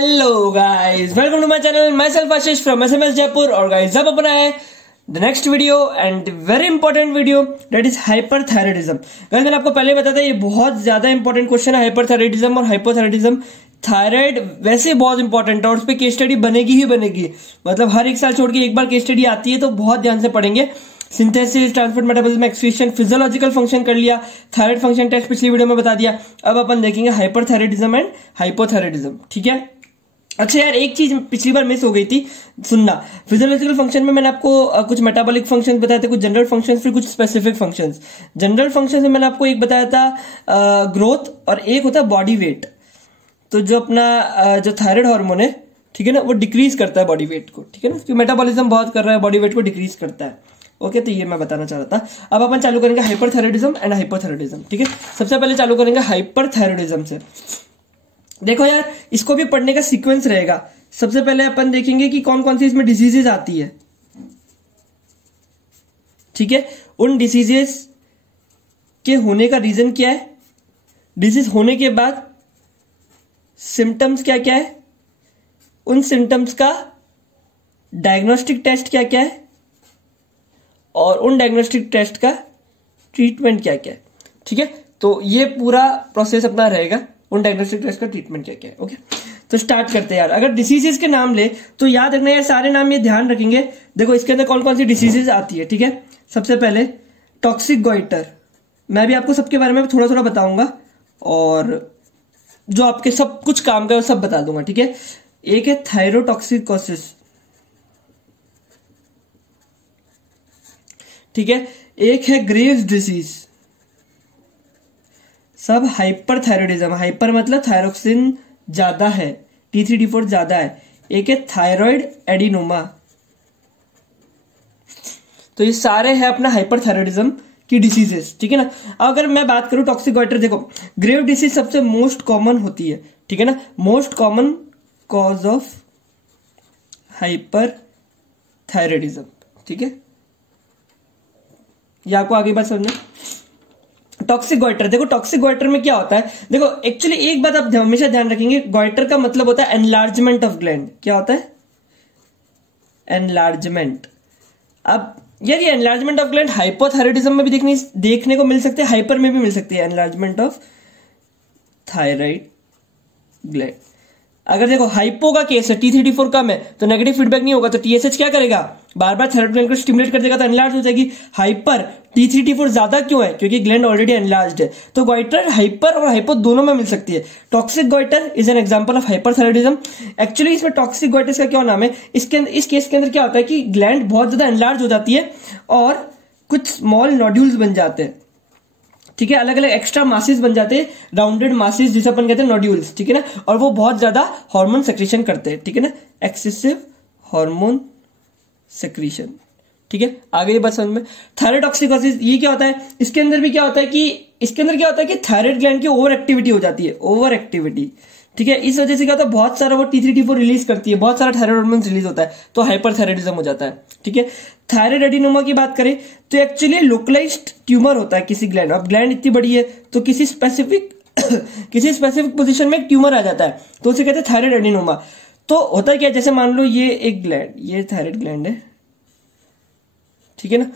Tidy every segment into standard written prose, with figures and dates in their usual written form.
Hello guys, welcome to my channel. Myself Ashish from SMS Jaipur. और guys अब अपना है the next video and very important video, that is hyperthyroidism. Guys मैंने आपको पहले बताया था ये बहुत ज्यादा इंपॉर्टेंट क्वेश्चन है, हाइपरथायराइडिज्म और हाइपोथायराइडिज्म। थायराइड वैसे बहुत इंपॉर्टेंट है और उस पर केस स्टडी बनेगी ही बनेगी, मतलब हर एक साल छोड़ के एक बार केस स्टडी आती है, तो बहुत ध्यान से पढ़ेंगे। Synthesis, transport, metabolism, excretion, physiological function कर लिया, थायराइड फंक्शन टेस्ट पिछली वीडियो में बता दिया। अब अपन देखेंगे हाइपरथायराइडिज्म एंड हाइपोथायराइडिज्म। ठीक है। अच्छा यार, एक चीज पिछली बार मिस हो गई थी, सुनना। फिजियोलॉजिकल फंक्शन में मैंने आपको कुछ मेटाबॉलिक फंक्शन बताए थे, कुछ जनरल फंक्शन, फिर कुछ स्पेसिफिक फंक्शंस। जनरल फंक्शन में मैंने आपको एक बताया था ग्रोथ, और एक होता है बॉडी वेट। तो जो अपना जो थायराइड हार्मोन है, ठीक है ना, वो डिक्रीज करता है बॉडी वेट को, ठीक है ना, क्योंकि मेटाबॉलिज्म बहुत कर रहा है, बॉडी वेट को डिक्रीज करता है। ओके, तो ये मैं बताना चाह रहा था। अब अपन चालू करेंगे हाइपरथायराइडिज्म एंड हाइपोथायराइडिज्म। ठीक है, सबसे पहले चालू करेंगे हाइपरथायराइडिज्म से। देखो यार, इसको भी पढ़ने का सीक्वेंस रहेगा। सबसे पहले अपन देखेंगे कि कौन कौन सी इसमें डिसीजेज आती है। ठीक है, उन डिसीजेस के होने का रीजन क्या है, डिजीज होने के बाद सिम्टम्स क्या क्या है, उन सिम्टम्स का डायग्नोस्टिक टेस्ट क्या क्या है, और उन डायग्नोस्टिक टेस्ट का ट्रीटमेंट क्या क्या है। ठीक है, तो ये पूरा प्रोसेस अपना रहेगा, उन डायग्नोस्टिक टेस्ट का ट्रीटमेंट क्या क्या है। ओके, तो स्टार्ट करते हैं यार। अगर डिसीजेस के नाम ले तो याद रखना यार, सारे नाम ये ध्यान रखेंगे। देखो इसके अंदर कौन कौन सी डिसीजेस आती है। ठीक है, सबसे पहले टॉक्सिक गॉइटर, मैं भी आपको सबके बारे में थोड़ा थोड़ा बताऊंगा, और जो आपके सब कुछ काम का सब बता दूंगा। ठीक है, एक है थायरोटॉक्सिकोसिस। ठीक है, एक है ग्रेव्स डिसीज। सब हाइपरथायराइडिज्म, हाइपर मतलब थायरोक्सिन ज्यादा है, T3 T4 ज्यादा है। एक है थायराइड एडिनोमा। तो ये सारे हैं अपना हाइपरथायराइडिज्म की डिसीजेस। ठीक है ना। अगर मैं बात करूं टॉक्सिक गॉइटर, देखो ग्रेव डिसीज सबसे मोस्ट कॉमन होती है। ठीक है ना, most common cause of hyperthyroidism. ठीक है, ये आपको आगे बात समझना। टॉक्सिक गॉइटर, देखो टॉक्सिक गॉइटर में क्या होता है, देखो एक्चुअली एक बात आप हमेशा ध्यान रखेंगे, गॉइटर का मतलब होता है एनलार्जमेंट ऑफ ग्लैंड। क्या होता है? एनलार्जमेंट। अब यार ये एनलार्जमेंट ऑफ ग्लैंड हाइपोथायराइडिज्म में भी देखने को मिल सकते हैं, हाइपर में भी मिल सकती है एनलार्जमेंट ऑफ थायराइड ग्लैंड। अगर देखो हाइपो का केस है, T3 T4 कम है, तो नेगेटिव फीडबैक नहीं होगा, तो TSH क्या करेगा, बार बार थायराइड ग्लैंड को स्टिमुलेट कर देगा, तो एनलार्ज हो जाएगी। हाइपर T3 T4 ज्यादा क्यों है? क्योंकि ग्लैंड ऑलरेडी एनलार्ज्ड है। तो गॉइटर हाइपर और हाइपो दोनों में मिल सकती है। Toxic goitre is an example of hyperthyroidism. Actually इसमें टॉक्सिक गॉइटर का क्या नाम है, इस केस के अंदर क्या होता है कि ग्लैंड बहुत ज्यादा एनलार्ज हो जाती है और कुछ स्मॉल नोड्यूल्स बन जाते हैं। ठीक है, अलग अलग एक्स्ट्रा मासेस बन जाते हैं, राउंडेड मासेस जिसे अपन कहते हैं नोड्यूल्स। ठीक है ना, और वो बहुत ज्यादा हार्मोन सेक्रेशन करते हैं। ठीक है ना, एक्सेसिव हार्मोन सेक्रेशन। ठीक है, आगे ये बात समझ में। थायरोटॉक्सिकोसिस, ये क्या होता है, इसके अंदर भी क्या होता है कि थायराइड ग्लैंड की ओवर एक्टिविटी हो जाती है, ओवर एक्टिविटी। ठीक है, इस वजह से क्या होता है, बहुत सारा वो T3 T4 रिलीज करती है, बहुत सारा थायराइड हार्मोन रिलीज होता है, तो हाइपरथायराइडिज्म हो जाता है। ठीक है, थायराइड एडिनोमा की बात करें तो एक्चुअली लोकलाइज्ड ट्यूमर होता है किसी ग्लैंड। अब ग्लैंड इतनी बड़ी है तो किसी स्पेसिफिक पोजीशन में ट्यूमर आ जाता है, तो उसे कहते हैं थायराइड एडिनोमा। तो होता है क्या, जैसे मान लो ये एक ग्लैंड, ये थायराइड ग्लैंड है, ठीक है ना,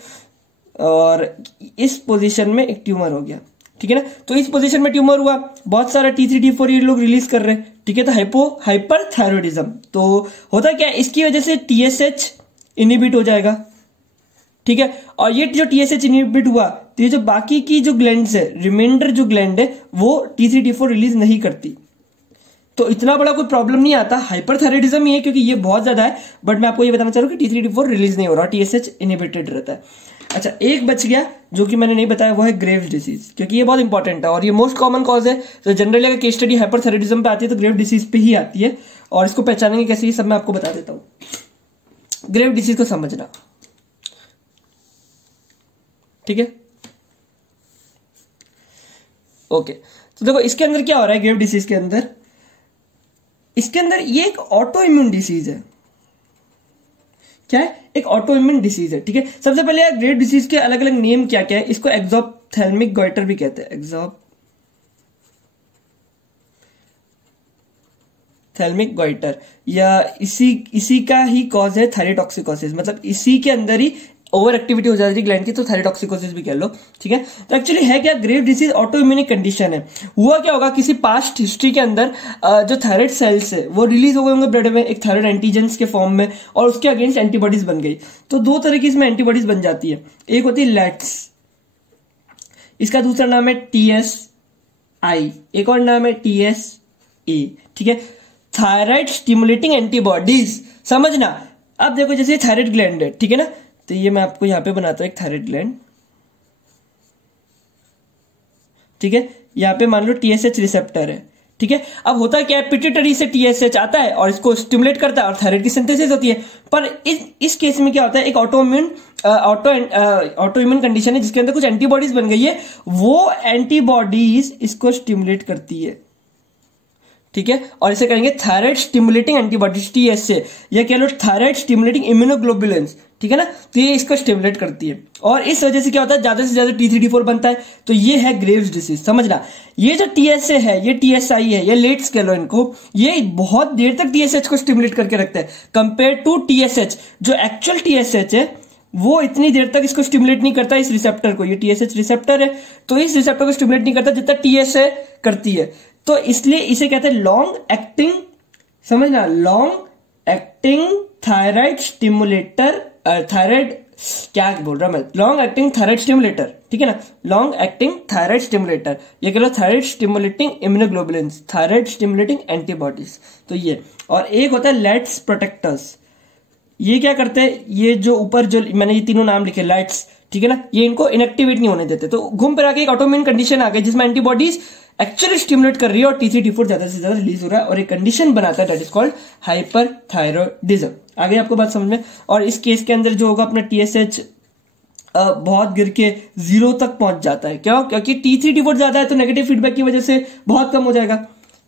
और इस पोजीशन में एक ट्यूमर हो गया। ठीक है ना, तो इस पोजीशन में ट्यूमर हुआ, बहुत सारा T3 T4 ये लोग रिलीज कर रहे हैं। ठीक है, तो हाइपरथायराइडिज्म। तो होता क्या है, इसकी वजह से TSH इनहिबिट हो जाएगा। ठीक है, और ये जो TSH इनहिबिट हुआ, तो ये जो बाकी की जो ग्लैंड्स है, रिमाइंडर जो ग्लैंड है, वो T3 T4 रिलीज नहीं करती, तो इतना बड़ा कोई प्रॉब्लम नहीं आता। हाइपरथायराइडिज्म ही है क्योंकि ये बहुत ज्यादा है, बट मैं आपको ये बताना चाह रहा हूँ कि T3 T4 रिलीज नहीं हो रहा, TSH इनहिबिटेड रहता है। अच्छा, एक बच गया जो कि मैंने नहीं बताया, वो है ग्रेव्स डिसीज, क्योंकि ये बहुत इंपॉर्टेंट है और ये मोस्ट कॉमन कॉज है। तो जनरली अगर केस स्टडी हाइपरथायराइडिज्म पे आती है तो ग्रेव डिसीज पे ही आती है, और इसको पहचानेंगे कैसे, ये सब मैं आपको बता देता हूं। ग्रेव डिसीज को समझना, ठीक है। ओके, तो देखो इसके अंदर क्या हो रहा है, ग्रेव डिसीज के अंदर, इसके अंदर ये एक ऑटो इम्यून डिसीज है। क्या है? एक ऑटो इम्यून डिसीज है। ठीक है, सबसे पहले यार ग्रेव डिसीज के अलग अलग नेम क्या क्या है। इसको एक्सोप्थेल्मिक गॉइटर भी कहते हैं, थैलेमिक गॉइटर, या इसी का ही कॉज है थायरोटॉक्सिकोसिस, मतलब इसी के अंदर ही ओवर एक्टिविटी हो जाती है ग्लैंड की, तो थायरोटॉक्सिकोसिस भी कह लो, ठीक है। तो एक्चुअली है क्या, ग्रेव डिसीज ऑटो इम्यूनिक कंडीशन है। हुआ क्या होगा, किसी पास्ट हिस्ट्री के अंदर जो थायराइड सेल्स है वो रिलीज हो गए होंगे ब्लड में एक थायराइड एंटीजेंस के फॉर्म में, और उसके अगेंस्ट एंटीबॉडीज बन गई। तो दो तरह की इसमें एंटीबॉडीज बन जाती है, एक होती है लेट्स, इसका दूसरा नाम है TSI, एक और नाम है TSA, ठीक है, थायराइड स्टिमुलेटिंग एंटीबॉडीज। समझना, अब देखो जैसे थायराइड ग्लैंड है, ठीक है ना, तो ये मैं आपको यहां पे बनाता हूं एक थायराइड ग्लैंड, ठीक है, यहां पे मान लो TSH रिसेप्टर है, ठीक है। अब होता क्या है, पिट्यूटरी से TSH आता है और इसको स्टिमुलेट करता है और थायराइड की सिंथेसिस होती है। पर इस केस में क्या होता है, एक ऑटो इम्यून कंडीशन है जिसके अंदर कुछ एंटीबॉडीज बन गई है, वो एंटीबॉडीज इसको स्टिमुलेट करती है, ठीक है, और इसे कहेंगे थायराइड स्टिमुलेटिंग एंटीबॉडीज TSA, या कह लो थायराइड स्टिमुलेटिंग इम्यूनोग्लोबुलिन्स, ठीक है ना। तो ये इसको स्टिमुलेट करती है और इस वजह से क्या होता है, ज्यादा से ज्यादा T3, T4 बनता है। तो ये है ग्रेव्स डिसीज। समझना, ये जो TSA है, ये TSI है, ये लेट्स कह लो इनको, ये बहुत देर तक TSH को स्टिमुलेट करके रखता है कंपेयर टू TSH। जो एक्चुअल TSH है वो इतनी देर तक इसको स्टिमुलेट नहीं करता, इस रिसेप्टर को, ये TSH रिसेप्टर है तो इस रिसेप्टर को स्टिमुलेट नहीं करता जितना TSA करती है। तो इसलिए इसे कहते हैं लॉन्ग एक्टिंग, समझना, long acting thyroid stimulator, thyroid क्या बोल रहा मैं, लॉन्ग एक्टिंग थायराइड स्टिमुलेटर, ठीक है ना, लॉन्ग एक्टिंग थायराइड स्टिमुलेटर, ये कह लो thyroid stimulating immunoglobulins, thyroid stimulating antibodies. तो ये, और एक होता है लेट्स प्रोटेक्टर्स, ये क्या करते हैं, ये जो ऊपर जो मैंने ये तीनों नाम लिखे लाइट्स, ठीक है ना, ये इनको इनएक्टिवेट नहीं होने देते। तो घूम फिर आके एक ऑटोइम्यून कंडीशन आ गई जिसमें एंटीबॉडीज एक्चुअली स्टिमुलेट कर रही है और T3, T4 ज्यादा से ज्यादा रिलीज हो रहा है और एक कंडीशन बनाता है दैट इज कॉल्ड हाइपरथायरॉयडिज्म। आगे आपको बात समझ में। और इस केस के अंदर जो होगा अपना TSH बहुत गिर के 0 तक पहुंच जाता है, क्यों, क्योंकि T3, T4 ज्यादा है तो नेगेटिव फीडबैक की वजह से बहुत कम हो जाएगा।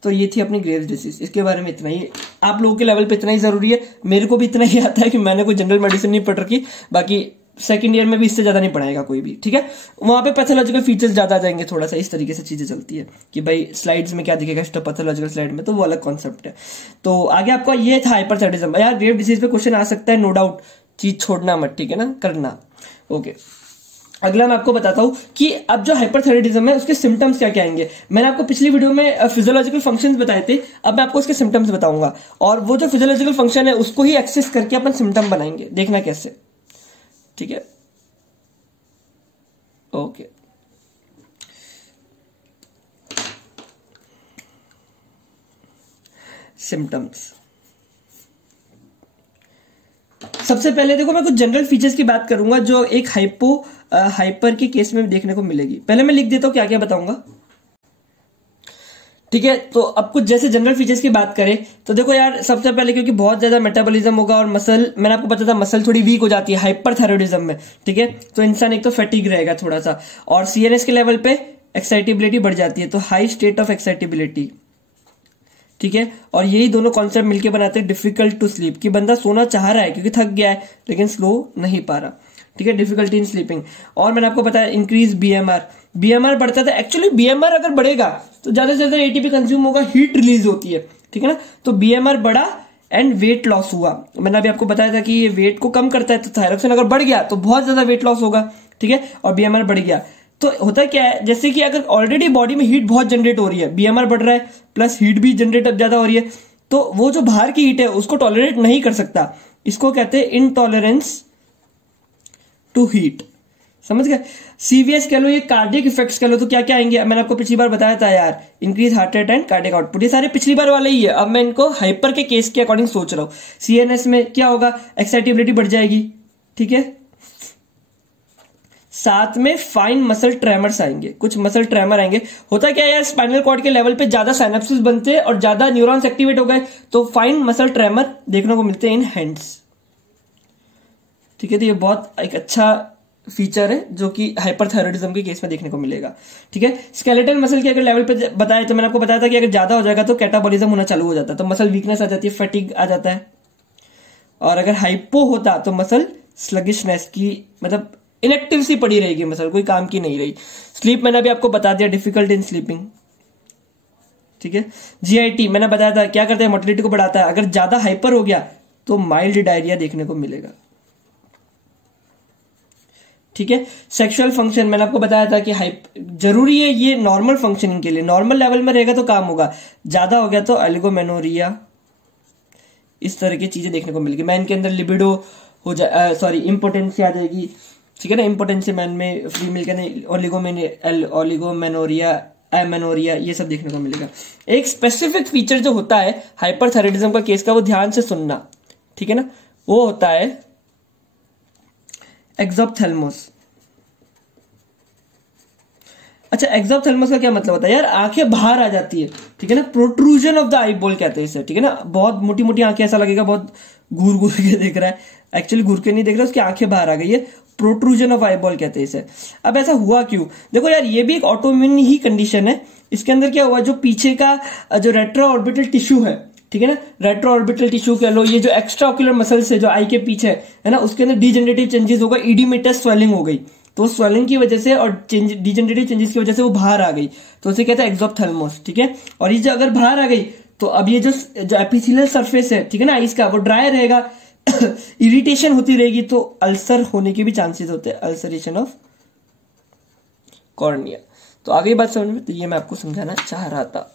तो ये थी अपनी ग्रेव्स डिसीज, इसके बारे में इतना ही, आप लोगों के लेवल पे इतना ही जरूरी है, मेरे को भी इतना ही आता है कि मैंने कोई जनरल मेडिसिन नहीं पढ़ रखी, बाकी सेकंड ईयर में भी इससे ज्यादा नहीं पढ़ाएगा कोई भी, ठीक है। वहां पे पैथोलॉजिकल फीचर्स ज्यादा आ जाएंगे, थोड़ा सा इस तरीके से चीजें चलती है कि भाई स्लाइड्स में क्या दिखेगा हिस्टोपैथोलॉजिकल स्लाइड में, तो वो अलग कॉन्सेप्ट है। तो आगे आपका ये था हाइपरथायरॉयडिज्म। यार ग्रेव डिसीज पे क्वेश्चन आ सकता है, नो डाउट, चीज छोड़ना मत, ठीक है ना, करना। ओके, अगला मैं आपको बताता हूं कि अब जो हाइपरथायरॉयडिज्म है उसके सिम्टम्स क्या क्या आएंगे। मैंने आपको पिछली वीडियो में फिजियोलॉजिकल फंक्शंस बताए थे, अब मैं आपको उसके सिम्टम्स बताऊंगा और वो जो फिजियोलॉजिकल फंक्शन है उसको ही एक्सेस करके अपन सिम्टम बनाएंगे, देखना कैसे, ठीक है। Okay, symptoms. सबसे पहले देखो मैं कुछ जनरल फीचर्स की बात करूंगा जो एक हाइपर के केस में देखने को मिलेगी। पहले मैं लिख देता हूं क्या क्या बताऊंगा, ठीक है। तो अब कुछ जैसे जनरल फीचर्स की बात करें तो देखो यार, सबसे पहले क्योंकि बहुत ज्यादा मेटाबॉलिज्म होगा और मसल, मैंने आपको बताया था मसल थोड़ी वीक हो जाती है हाइपरथायरॉयडिज्म में, ठीक है। तो इंसान एक तो फैटिग रहेगा थोड़ा सा, और CNS के लेवल पे एक्साइटेबिलिटी बढ़ जाती है, तो हाई स्टेट ऑफ एक्साइटेबिलिटी, ठीक है। और यही दोनों कॉन्सेप्ट मिलकर बनाते हैं डिफिकल्ट टू स्लीप, कि बंदा सोना चाह रहा है क्योंकि थक गया है लेकिन स्लो नहीं पा रहा, ठीक है, डिफिकल्टी इन स्लीपिंग। और मैंने आपको बताया इंक्रीज BMR बढ़ता था। एक्चुअली BMR अगर बढ़ेगा तो ज्यादा से ज्यादा ATP कंज्यूम होगा, हीट रिलीज होती है, ठीक है ना। तो BMR बढ़ा एंड वेट लॉस हुआ। मैंने अभी आपको बताया था कि ये वेट को कम करता है, तो थायरोक्सिन अगर बढ़ गया तो बहुत ज्यादा वेट लॉस होगा, ठीक है, और BMR बढ़ गया तो होता क्या है, जैसे कि अगर ऑलरेडी बॉडी में हीट बहुत जनरेट हो रही है, BMR बढ़ रहा है प्लस हीट भी जनरेट अब ज्यादा हो रही है, तो वो जो बाहर की हीट है उसको टॉलरेट नहीं कर सकता, इसको कहते हैं इनटॉलरेंस टू हीट, समझ गए। CVS कह लो, ये कार्डियक इफेक्ट्स कह लो, तो क्या क्या आएंगे, मैंने आपको पिछली बार बताया था यार, increase heart rate and cardiac output, ये सारे पिछली बार वाले ही है, अब मैं इनको हाइपर के केस के अकॉर्डिंग सोच रहा हूं। CNS में क्या होगा, एक्साइटेबिलिटी बढ़ जाएगी, ठीक है, साथ में फाइन मसल ट्रेमर्स आएंगे, कुछ मसल ट्रेमर आएंगे। होता क्या है यार, स्पाइनल कॉर्ड के लेवल पे ज्यादा साइनेप्सिस बनते हैं और ज्यादा न्यूरॉन्स एक्टिवेट हो गए, तो फाइन मसल ट्रेमर देखने को मिलते हैं इन हैंड्स, ठीक है। तो ये बहुत एक अच्छा फीचर है जो कि हाइपरथायरॉयडिज्म के केस में देखने को मिलेगा, ठीक है। स्केलेटल मसल के अगर लेवल पे बताए तो मैंने आपको बताया था कि अगर ज्यादा हो जाएगा तो कैटाबॉलिज्म होना चालू हो जाता है, तो मसल वीकनेस आ जाती है, फटीग आ जाता है। और अगर हाइपो होता तो मसल स्लगिशनेस की, मतलब इनएक्टिव सी पड़ी रहेगी मसल, कोई काम की नहीं रही। स्लीप मैंने अभी आपको बता दिया, डिफिकल्ट इन स्लीपिंग, ठीक है। GIT मैंने बताया था क्या करता है, मोटिलिटी को बढ़ाता है। अगर ज्यादा हाइपर हो गया तो माइल्ड डायरिया देखने को मिलेगा, ठीक है। सेक्सुअल फंक्शन मैंने आपको बताया था कि जरूरी है ये नॉर्मल फंक्शनिंग के लिए, नॉर्मल लेवल में रहेगा तो काम होगा, ज्यादा हो गया तो ओलिगोमेनोरिया, इस तरह की चीजें देखने को मिलेगी। मैन के अंदर लिबिडो हो जाए, सॉरी इम्पोर्टेंसी आ जाएगी, ठीक है ना। इम्पोर्टेंसी मैन में, फीमेल के अंदर ओलिगोमेनोरिया, एमेनोरिया, ये सब देखने को मिलेगा। एक स्पेसिफिक फीचर जो होता है हाइपरथायराइडिज्म का केस का, वो ध्यान से सुनना, ठीक है ना, वो होता है एक्सोप्थेल्मोस। अच्छा, एक्सोप्थेल्मोस का क्या मतलब होता है यार, आंखें बाहर आ जाती है, ठीक है ना, protrusion of the eye ball कहते हैं इसे, ठीक है ना। बहुत मोटी मोटी आंखें, ऐसा लगेगा बहुत घूर घूर के देख रहा है, एक्चुअली घूर के नहीं देख रहा, उसकी आंखें बाहर आ गई है, प्रोट्रूजन ऑफ आई बॉल कहते हैं इसे। अब ऐसा हुआ क्यों, देखो यार ये भी एक ऑटोइम्यून ही कंडीशन है। इसके अंदर क्या हुआ, जो पीछे का जो रेट्रो ऑर्बिटल टिश्यू है, ठीक है ना, रेट्रो ऑर्बिटल टिश्यू कह लो, ये जो एक्स्ट्रा ऑक्यूलर मसल्स है जो आई के पीछे है ना, उसके अंदर डीजेनरेटिव चेंजेस होगा, इडीमेटस स्वेलिंग हो गई, तो स्वेलिंग की वजह से और डीजेनरेटिव चेंजेस की वजह से वो बाहर आ गई, तो उसे कहते हैं एक्सोप्थेल्मोस, ठीक है। और ये जो अगर बाहर आ गई तो अब ये जो एपिथेलियल सरफेस है, ठीक है ना, इसका वो ड्राई रहेगा, इरिटेशन होती रहेगी, तो अल्सर होने के भी चांसेस होते हैं, अल्सरेशन ऑफ कॉर्निया। तो आगे बात समझ में, तो ये मैं आपको समझाना चाह रहा था।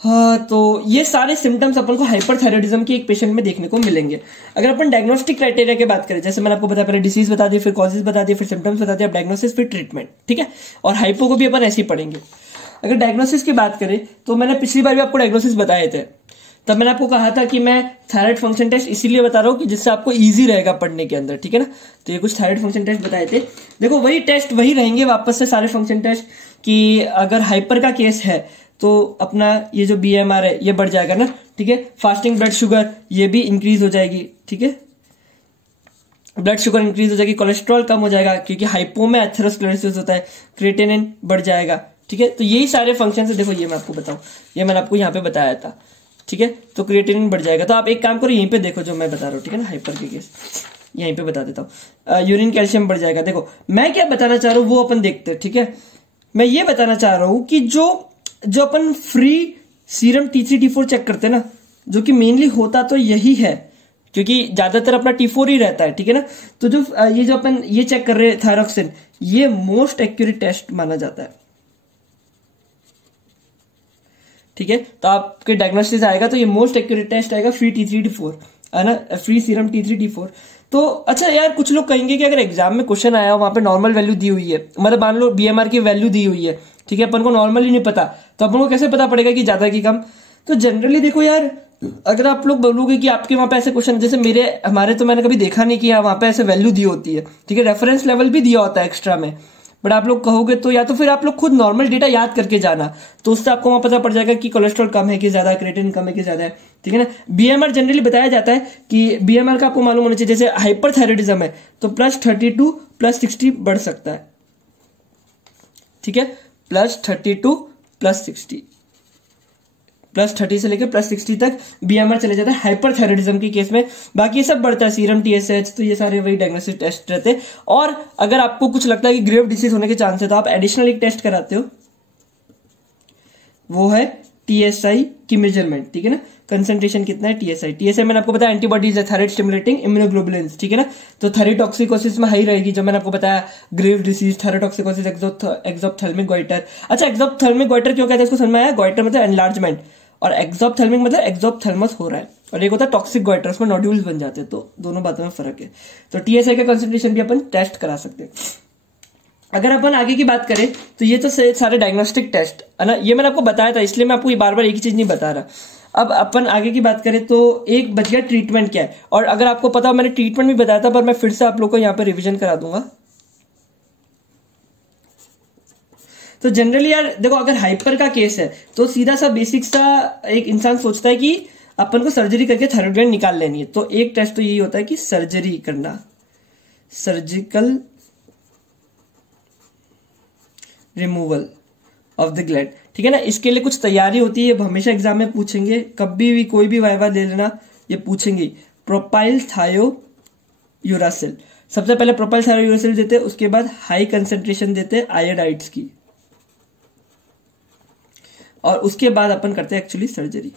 हाँ, तो ये सारे सिम्टम्स अपन को हाइपरथायराइडिज्म के एक पेशेंट में देखने को मिलेंगे। अगर अपन डायग्नोस्टिक क्राइटेरिया की बात करें, जैसे मैंने आपको बताया, पहले डिसीज बता दी, फिर कॉजेज बता दिए, फिर सिम्टम्स बता दिया, अब डायग्नोसिस, फिर ट्रीटमेंट, ठीक है। और हाइपो को भी अपन ऐसे ही पढ़ेंगे। अगर डायग्नोसिस की बात करें तो मैंने पिछली बार भी आपको डायग्नोसिस बताए थे, तब मैंने आपको कहा था कि मैं थायराइड फंक्शन टेस्ट इसीलिए बता रहा हूं कि जिससे आपको इजी रहेगा पढ़ने के अंदर, ठीक है ना। तो ये कुछ थायराइड फंक्शन टेस्ट बताए थे, देखो वही टेस्ट वही रहेंगे वापस से सारे फंक्शन टेस्ट, कि अगर हाइपर का केस है तो अपना ये जो BMR है ये बढ़ जाएगा ना, ठीक है। फास्टिंग ब्लड शुगर ये भी इंक्रीज हो जाएगी, ठीक है, ब्लड शुगर इंक्रीज हो जाएगी, कोलेस्ट्रॉल कम हो जाएगा क्योंकि हाइपो में एथेरोस्क्लेरोसिस होता है, क्रिएटिनिन बढ़ जाएगा, ठीक है। तो यही सारे फंक्शन है, देखो ये मैं आपको बताऊं, ये मैंने आपको यहाँ पे बताया था, ठीक है। तो क्रिएटिनिन बढ़ जाएगा, तो आप एक काम करो यहीं पे देखो जो मैं बता रहा हूँ, ठीक है ना, हाइपर के केस यहीं पे बता देता हूँ। यूरिन कैल्शियम बढ़ जाएगा। देखो मैं क्या बताना चाह रहा हूँ वो अपन देखते हैं, ठीक है। मैं ये बताना चाह रहा हूँ कि जो अपन free serum T3 T4 check करते हैं ना, जो कि मेनली होता तो यही है क्योंकि ज्यादातर अपना T4 ही रहता है, ठीक है ना। तो जो ये जो अपन ये चेक कर रहे हैं थायरॉक्सिन, ये मोस्ट एक्यूरेट टेस्ट माना जाता है, ठीक है। तो आपके डायग्नोसिस आएगा तो ये मोस्ट एक्यूरेट टेस्ट आएगा फ्री T3 T4, है ना, फ्री सीरम T3 T4। तो अच्छा यार, कुछ लोग कहेंगे कि अगर एग्जाम में क्वेश्चन आया वहां पे नॉर्मल वैल्यू दी हुई है, मतलब मान लो BMR की वैल्यू दी हुई है, ठीक है, अपन को नॉर्मल ही नहीं पता, तो अपन को कैसे पता पड़ेगा कि ज्यादा की कम। तो जनरली देखो यार, अगर आप लोग बोलोगे कि आपके वहां पे ऐसे क्वेश्चन, जैसे हमारे तो मैंने कभी देखा नहीं कि वहां पे ऐसे वैल्यू दी होती है, ठीक है, रेफरेंस लेवल भी दिया होता है एक्स्ट्रा में, बट आप लोग कहोगे तो या तो फिर आप लोग खुद नॉर्मल डेटा याद करके जाना, तो उससे आपको वहां पता पड़ जाएगा कि कोलेस्ट्रॉल कम है कि ज्यादा, क्रिएटिनिन कम है कि ज्यादा है, ठीक है ना। BMR जनरली बताया जाता है कि BMR का आपको मालूम होना चाहिए, जैसे हाइपरथायराइडिज्म है तो +32 +60 बढ़ सकता है, ठीक है, +32 +60, +30 से लेकर +60 तक BMR चले जाता है हाइपरथायराइडिज्म के केस में। बाकी सब बढ़ता है, सीरम TSH, तो ये सारे वही डायग्नोस्टिक टेस्ट रहते हैं। और अगर आपको कुछ लगता है कि ग्रेव डिसीज होने के चांस है तो आप एडिशनल एक टेस्ट कराते हो, वो है TSI की मेजरमेंट, ठीक है ना, कंसंट्रेशन कितना है TSI मैंने आपको बताया एंटीबॉडीज है, थायराइड स्टिमुलेटिंग इम्यूनोग्लोबुलिन्स, ठीक है ना। तो थायरोटॉक्सिकोसिस में हाई रहेगी, जो मैंने आपको बताया ग्रेव डिसीज, थायरोटॉक्सिकोसिस, एक्सोप्थेल्मिक गोइटर। अच्छा, एक्सोप्थेल्मिक गोइटर क्यों कहते हैं, इसको समझ में आया, गोइटर मतलब एनलार्जमेंट, और एक्सोप्थेल्मिक मतलब एक्सोप्थेल्मस हो रहा है, और एक होता है टॉक्सिक गोइटर, उसमें नोड्यूल्स बन जाते हैं, तो दोनों बातों में फर्क है। तो TSI का कंसंट्रेशन भी अपन टेस्ट करा सकते हैं। अगर अपन आगे की बात करें तो ये तो सारे डायग्नोस्टिक टेस्ट है ना, ये मैंने आपको बताया था, इसलिए मैं आपको ये बार बार एक ही चीज नहीं बता रहा। अब अपन आगे की बात करें तो एक बच गया ट्रीटमेंट क्या है, और अगर आपको पता हो मैंने ट्रीटमेंट भी बताया था, पर मैं फिर से आप लोग को यहाँ पे रिवीजन करा दूंगा। तो जनरली यार देखो, अगर हाइपर का केस है तो सीधा सा बेसिक सा एक इंसान सोचता है कि अपन को सर्जरी करके थायराइड ग्लैंड निकाल लेनी है। तो एक टेस्ट तो यही होता है कि सर्जरी करना, surgical removal of the gland, ठीक है ना। इसके लिए कुछ तैयारी होती है, हमेशा एग्जाम में पूछेंगे, कभी भी कोई भी वाइवा ले लेना, ये पूछेंगे प्रोपाइल थायोयूरासिल। सबसे पहले प्रोपाइल थायोयूरासिल देते हैं, उसके बाद हाई कंसेंट्रेशन देते हैं आयोडाइड्स की, और उसके बाद अपन करते हैं एक्चुअली सर्जरी,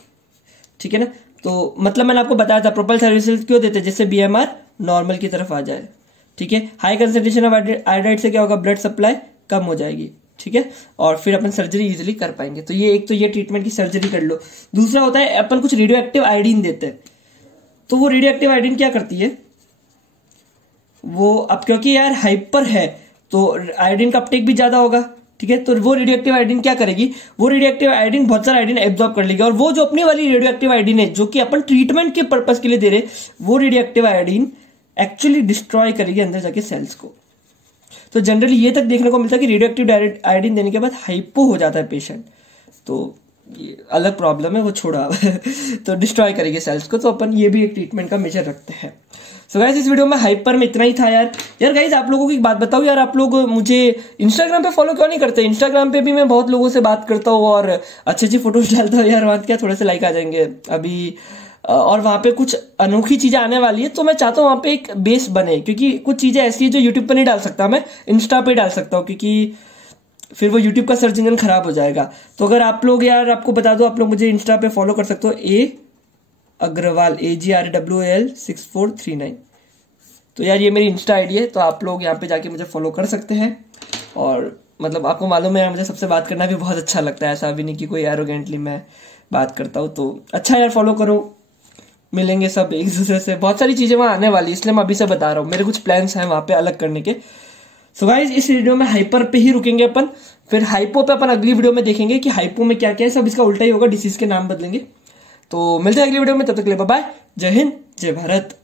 ठीक है ना। तो मतलब मैंने आपको बताया था प्रोपल सर्विसेज क्यों देते हैं, जिससे BMR नॉर्मल की तरफ आ जाए, ठीक है। हाई कंसेंट्रेशन ऑफ आयोडाइड से क्या होगा, ब्लड सप्लाई कम हो जाएगी, ठीक है, और फिर अपन सर्जरी इजीली कर पाएंगे। तो ये एक तो ये ट्रीटमेंट की सर्जरी कर लो। दूसरा होता है अपन कुछ रेडियो एक्टिव आयोडीन देते हैं। तो वो रेडियो एक्टिव आयोडीन क्या करती है, वो अब क्योंकि यार हाइपर है तो आयोडीन का अपटेक भी ज्यादा होगा, ठीक है। तो वो रेडियो एक्टिव आयोडीन क्या करेगी, वो रेडियो एक्टिव आयोडीन बहुत सारा आयोडीन एब्जॉर्ब कर लेगी, और वो जो अपनी वाली रेडियो एक्टिव आयोडीन है जो कि अपन ट्रीटमेंट के पर्पज के लिए दे रहे, वो radio active iodine actually destroy करेगी अंदर जाके सेल्स को। तो जनरली ये तक देखने को मिलता है कि रेडियो एक्टिव आयोडीन देने के बाद हाइपो हो जाता है पेशेंट, तो ये अलग प्रॉब्लम है, वो छोड़ा तो डिस्ट्रॉय करेगी सेल्स को। तो अपन ये भी एक ट्रीटमेंट का मेजर रखते हैं। सो गाइस इस वीडियो में हाइपर में इतना ही था यार गाइस आप लोगों की एक बात बताओ यार, आप लोग मुझे इंस्टाग्राम पे फॉलो क्यों नहीं करते। इंस्टाग्राम पे भी मैं बहुत लोगों से बात करता हूँ और अच्छी अच्छी फोटोज डालता हूँ यार, वहां क्या थोड़े से लाइक आ जाएंगे अभी, और वहां पे कुछ अनोखी चीजें आने वाली है। तो मैं चाहता हूँ वहां पे एक बेस बने, क्योंकि कुछ चीजें ऐसी है जो यूट्यूब पे नहीं डाल सकता, मैं इंस्टा पे डाल सकता हूँ, क्योंकि फिर वो यूट्यूब का सर्च इंजन खराब हो जाएगा। तो अगर आप लोग यार, आपको बता दो, आप लोग मुझे इंस्टा पे फॉलो कर सकते हो, अग्रवाल AGRWAL 6439। तो यार ये मेरी इंस्टा आईडी है, तो आप लोग यहाँ पे जाके मुझे फॉलो कर सकते हैं। और मतलब आपको मालूम है मुझे सबसे बात करना भी बहुत अच्छा लगता है, ऐसा भी नहीं कि कोई एरोगेंटली मैं बात करता हूँ। तो अच्छा यार फॉलो करो, मिलेंगे सब एक दूसरे से, बहुत सारी चीजें वहां आने वाली, इसलिए मैं अभी से बता रहा हूँ, मेरे कुछ प्लान्स हैं वहां पे अलग करने के। सो गाइस इस वीडियो में हाइपर पे ही रुकेंगे अपन, फिर हाइपो पे अपन अगली वीडियो में देखेंगे कि हाइपो में क्या क्या है, सब इसका उल्टा ही होगा, डिसीज के नाम बदलेंगे। तो मिलते हैं अगली वीडियो में, तब तक के लिए बाय बाय, जय हिंद जय भारत।